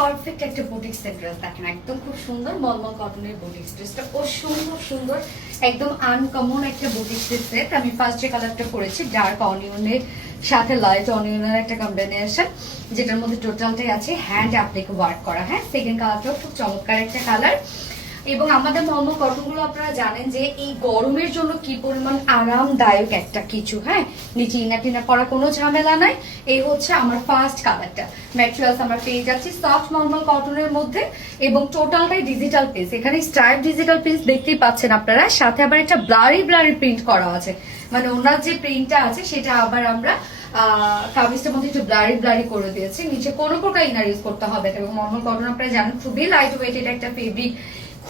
Perfect একটা বুটিক্সের dress দেখেন, একদম খুব সুন্দর মলমল কটনের বুটিক্স ড্রেসটা ও সুন্দর সুন্দর একদম আনকমন একটা বুটিক্সের সেট। আমি ফার্স্ট যে কালারটা করেছি ডার্ক অনিয়নের সাথে লাইট অনিয়নের একটা কম্বিনেশন, যেটার মধ্যে টোটালটাই আছে হ্যান্ড অ্যাপ্লিক ওয়ার্ক করা। হ্যাঁ, সেকেন্ড কালারটাও খুব চমৎকার একটা কালার। এবং আমাদের মলমল কটনগুলো আপনারা জানেন যে এই গরমের জন্য কি পরিমাণ আরামদায়ক একটা কিছু। হ্যাঁ, নিচে ইনা টিনা করা কোনো ঝামেলা নাই। এই হচ্ছে আমার ফার্স্ট কালারটা। ম্যাটেরিয়ালস আমরা পেয়ে যাচ্ছি সফট মলমল কটনের মধ্যে এবং টোটালটাই ডিজিটাল পিস। এখানে স্ট্রাইপ ডিজিটাল পিস দেখতেই পাচ্ছেন আপনারা, সাথে আবার একটা ব্লারি ব্লারি প্রিন্ট করা আছে, মানে ওনার যে প্রিন্টটা আছে সেটা আবার আমরা কামিজটার মধ্যে একটু ব্লারি ব্লারি করে দিয়েছি। নিচে কোনো প্রকার ইনার ইউজ করতে হবে না। এবং মলমল কটন আপনারা জানেন খুবই লাইট ওয়েট এটা একটা ফেব্রিক,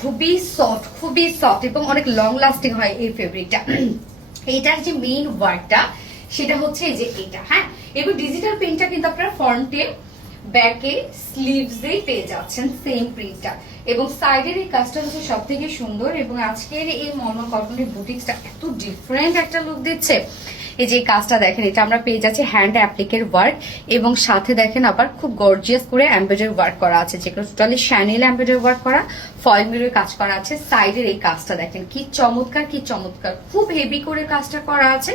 খুবই সফট এবং অনেক লং লাস্টিং হয় এই ফেব্রিকটা। এইটার যে মেইন ওয়ার্কটা সেটা হচ্ছে এই যে এটা। হ্যাঁ, এবং ডিজিটাল প্রিন্টটা কিন্তু আপনারা ফ্রন্টে ব্যাকে স্লিভসেই পেয়ে যাচ্ছেন সেম প্রিন্টটা, এবং সাইডের এই কাজটা হচ্ছে সব থেকে সুন্দর। এবং আজকের এই মলমল কটনের বুটিক্সটা এত ডিফারেন্ট একটা লুক দিচ্ছে। এই যে কাজটা দেখেন, এটা আমরা পেয়ে যাচ্ছি হ্যান্ড অ্যাপ্লিকের ওয়ার্ক এবং সাথে দেখেন আবার খুব গর্জিয়াস করে এমব্রয়ডারি ওয়ার্ক করা আছে, যেগুলো টোটালি শ্যানেল এমব্রয়ডারি ওয়ার্ক করা, ফয়েল মিররের কাজ করা আছে। সাইডের এই কাজটা দেখেন কি চমৎকার, কি চমৎকার, খুব হেভি করে কাজটা করা আছে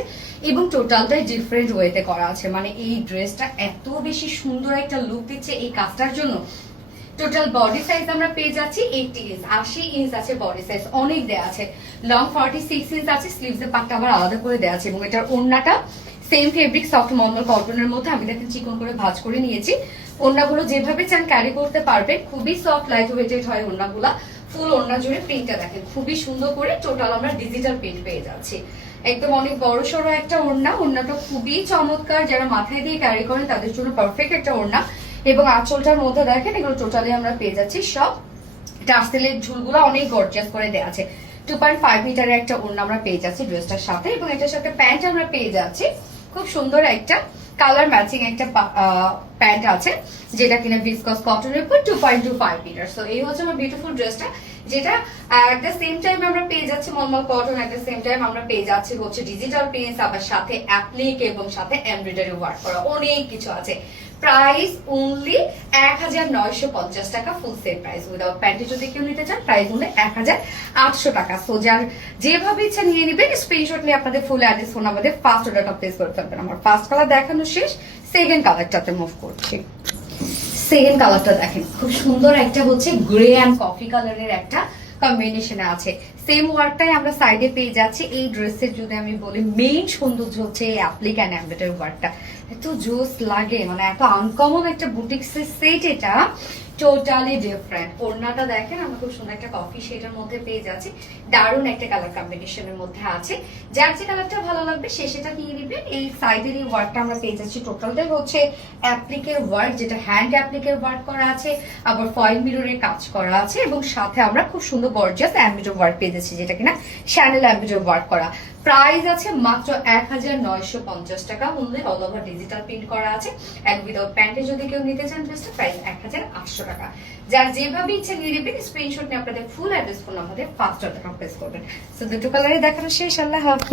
এবং টোটালটাই ডিফারেন্ট ওয়েতে করা আছে। মানে এই ড্রেসটা এত বেশি সুন্দর একটা লুক দিচ্ছে এই কাজটার জন্য। টোটাল বডি সাইজ আমরা পেয়ে যাচ্ছি 80 ইঞ্চ, 80 ইঞ্চ আছে বডি সাইজ, অনেক দেয়া আছে। লং 46 ইঞ্চ আছে, স্লিভসের পাটটা আবার আলাদা করে দেয়া আছে। এবং এটার ওড়নাটা সেম ফেব্রিক সফট মলমল কটনের মধ্যে আমি দেখেন চিকন করে ভাঁজ করে নিয়েছি। ওড়নাগুলো যেভাবে চান ক্যারি করতে পারবেন, খুবই সফট লাইট ওয়েটেড হয় ওড়নাগুলা। ফুল ওড়না জুড়ে প্রিন্টটা দেখেন খুবই সুন্দর করে, টোটাল আমরা ডিজিটাল প্রিন্ট পেয়ে যাচ্ছি। একদম অনেক বড় সড়ো একটা ওড়না, ওড়নাটা খুবই চমৎকার, যারা মাথায় দিয়ে ক্যারি করেন তাদের জন্য পারফেক্ট একটা ওড়না। এবং আঁচলটার মধ্যে দেখেন এগুলো টোটালি আমরা পেয়ে যাচ্ছি সব টার্সেলের ঝুলগুলো অনেক গর্জিয়াস করে দেওয়া আছে। 2.5 মিটারের একটা ওড়না আমরা পেয়ে যাচ্ছি ড্রেসটার সাথে, এবং এটার সাথে প্যান্ট আমরা পেয়ে যাচ্ছি খুব সুন্দর একটা কালার ম্যাচিং একটা প্যান্ট আছে, যেটা কিনা ভিসকস কটনের উপর 2.25 মিটার। সো এই হচ্ছে আমার বিউটিফুল ড্রেসটা, যেটা এট দ্য সেম টাইম আমরা পেয়ে যাচ্ছি mulmul cotton, at the same time আমরা পেয়ে যাচ্ছি হচ্ছে ডিজিটাল প্রিন্টস, আবার সাথে অ্যাপ্লিক এবং সাথে এমব্রয়ডারি ওয়ার্ক করা, অনেক কিছু আছে। প্রাইস অনলি 1950 টাকা, ফুল সেট প্রাইস। উইদাউট প্যান্টে যদি কেউ নিতে চান প্রাইস অনলি 1800 টাকা। সো যার যেভাবে ইচ্ছা নিয়ে নিবেন, স্ক্রিনশট নিয়ে আপনাদের ফুল অ্যাড্রেস ফোন আমাদের ফার্স্ট অর্ডারটা প্লেস করে ফেলবেন। আমার ফার্স্ট কালার দেখানো শেষ, সেকেন্ড কালারটাতে মুভ করছি। সেকেন্ড কালারটা দেখেন খুব সুন্দর একটা হচ্ছে গ্রে অ্যান্ড কফি কালারের একটা কম্বিনেশনে আছে। সেম ওয়ার্কটাই আমরা সাইডে পেয়ে যাচ্ছি। এই ড্রেসের যদি আমি বলি মেইন সৌন্দর্য হচ্ছে এই অ্যাপ্লিক অ্যান্ড এমব্রয়ডারি ওয়ার্কটা, এত জোস লাগে, মানে এত আনকমন একটা বুটিক্সের সেট, এটা টোটালি ডিফারেন্ট। ওড়নাটা দেখেন আমরা খুব সুন্দর একটা কফি শেডের মধ্যে পেয়ে যাচ্ছি, দারুণ একটা কালার কম্বিনেশনের মধ্যে আছে। যার যে কালারটা ভালো লাগবে সে সেটা নিয়ে নিবেন। এই সাইডের এই ওয়ার্কটা আমরা পেয়ে যাচ্ছি টোটালটাই হচ্ছে অ্যাপ্লিকের ওয়ার্ক, যেটা হ্যান্ড অ্যাপ্লিকের ওয়ার্ক করা আছে, আবার ফয়েল মিররের কাজ করা আছে, এবং সাথে আমরা খুব সুন্দর গর্জিয়াস এমব্রয়ডারি ওয়ার্ক পেয়ে যাচ্ছি, যেটা কিনা শ্যানেল এমব্রয়ডারি ওয়ার্ক করা। প্রাইস আছে মাত্র 1950 টাকা, only all over digital print করা আছে। এন্ড উইদাউট প্যান্টে যদি কেউ নিতে চান ড্রেসটা প্রাইস 1800 টাকা। যার যেভাবে ইচ্ছে নিয়ে নেবেন, স্ক্রিনশট নিয়ে আপনাদের ফুল অ্যাড্রেস ফোন আমাদের ফার্স্ট অর্ডার প্লেস করবেন। সো দুটো কালারে দেখানো শেষ। আল্লাহ হাফেজ।